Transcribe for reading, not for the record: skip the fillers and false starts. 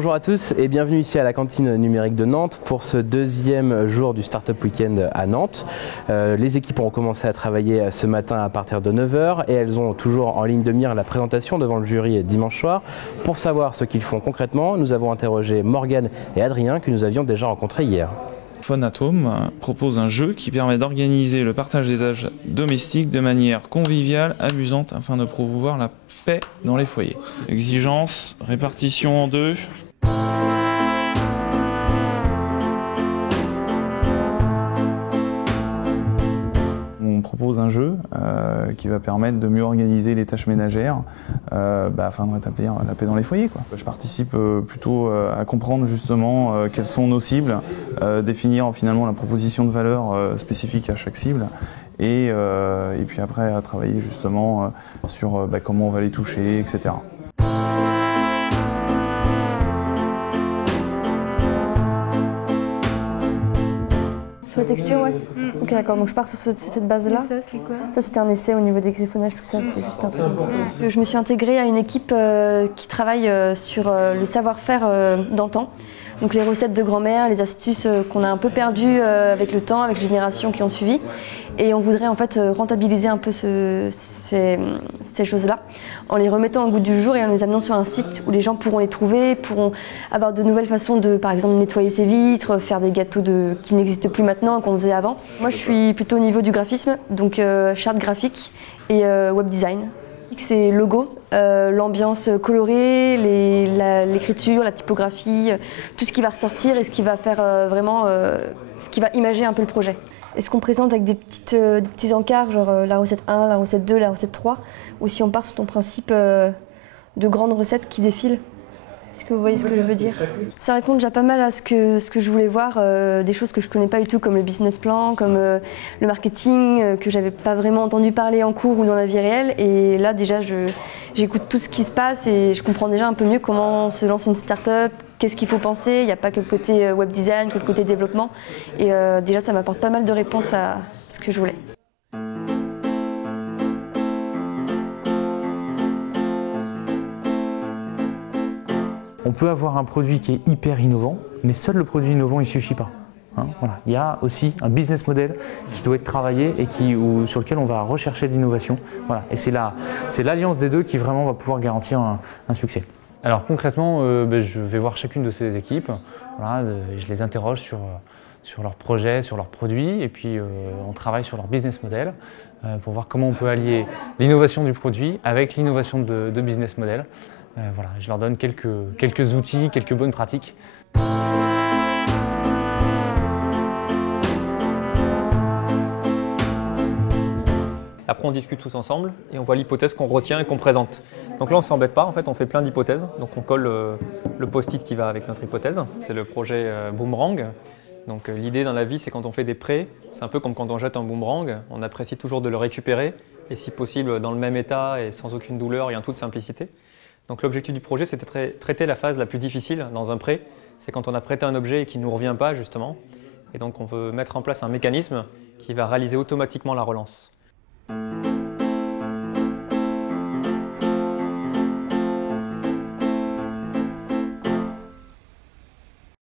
Bonjour à tous et bienvenue ici à la cantine numérique de Nantes pour ce deuxième jour du Startup Weekend à Nantes. Les équipes ont commencé à travailler ce matin à partir de 9 h et elles ont toujours en ligne de mire la présentation devant le jury dimanche soir. Pour savoir ce qu'ils font concrètement, nous avons interrogé Morgane et Adrien que nous avions déjà rencontrés hier. Phonatom propose un jeu qui permet d'organiser le partage des tâches domestiques de manière conviviale, amusante, afin de promouvoir la paix dans les foyers. Exigence, répartition en deux. On propose un jeu qui va permettre de mieux organiser les tâches ménagères afin de rétablir la paix dans les foyers, quoi. Je participe plutôt à comprendre justement quelles sont nos cibles, définir finalement la proposition de valeur spécifique à chaque cible et puis après à travailler justement sur comment on va les toucher, etc. Sur la texture, ouais. Ok, d'accord, donc je pars sur cette base-là. Ça, c'est quoi? Ça, c'était un essai au niveau des griffonnages, tout ça, c'était juste un truc comme ça. Je me suis intégrée à une équipe qui travaille sur le savoir-faire d'antan. Donc les recettes de grand-mère, les astuces qu'on a un peu perdues avec le temps, avec les générations qui ont suivi. Et on voudrait en fait rentabiliser un peu ces choses-là en les remettant au goût du jour et en les amenant sur un site où les gens pourront les trouver, pourront avoir de nouvelles façons de, par exemple, nettoyer ses vitres, faire des gâteaux qui n'existent plus maintenant, qu'on faisait avant. Moi, je suis plutôt au niveau du graphisme, donc charte graphique et web design. C'est logo, l'ambiance colorée, l'écriture, la typographie, tout ce qui va ressortir et ce qui va faire vraiment, qui va imager un peu le projet. Est-ce qu'on présente avec des petits encarts, genre la recette 1, la recette 2, la recette 3, ou si on part sur ton principe de grandes recettes qui défilent? Est-ce que vous voyez ce que je veux dire? Ça répond déjà pas mal à ce que je voulais voir, des choses que je connais pas du tout, comme le business plan, comme le marketing, que j'avais pas vraiment entendu parler en cours ou dans la vie réelle. Et là déjà, j'écoute tout ce qui se passe et je comprends déjà un peu mieux comment se lance une start-up, qu'est-ce qu'il faut penser. Il n'y a pas que le côté web design, que le côté développement. Et déjà, ça m'apporte pas mal de réponses à ce que je voulais. On peut avoir un produit qui est hyper innovant, mais seul le produit innovant, il ne suffit pas. Voilà. Il y a aussi un business model qui doit être travaillé et sur lequel on va rechercher de l'innovation. Voilà. Et c'est l'alliance des deux qui vraiment va pouvoir garantir un succès. Alors concrètement, je vais voir chacune de ces équipes, voilà, je les interroge sur leurs projets, sur leurs produits, et puis on travaille sur leur business model pour voir comment on peut allier l'innovation du produit avec l'innovation de business model. Voilà, je leur donne quelques outils, quelques bonnes pratiques. Après, on discute tous ensemble et on voit l'hypothèse qu'on retient et qu'on présente. Donc là, on ne s'embête pas, en fait, on fait plein d'hypothèses. Donc on colle le post-it qui va avec notre hypothèse. C'est le projet Boomerang. Donc l'idée dans la vie, c'est quand on fait des prêts, c'est un peu comme quand on jette un boomerang. On apprécie toujours de le récupérer et si possible dans le même état et sans aucune douleur et en toute simplicité. Donc l'objectif du projet, c'est de traiter la phase la plus difficile dans un prêt. C'est quand on a prêté un objet et qu'il ne nous revient pas, justement. Et donc on veut mettre en place un mécanisme qui va réaliser automatiquement la relance.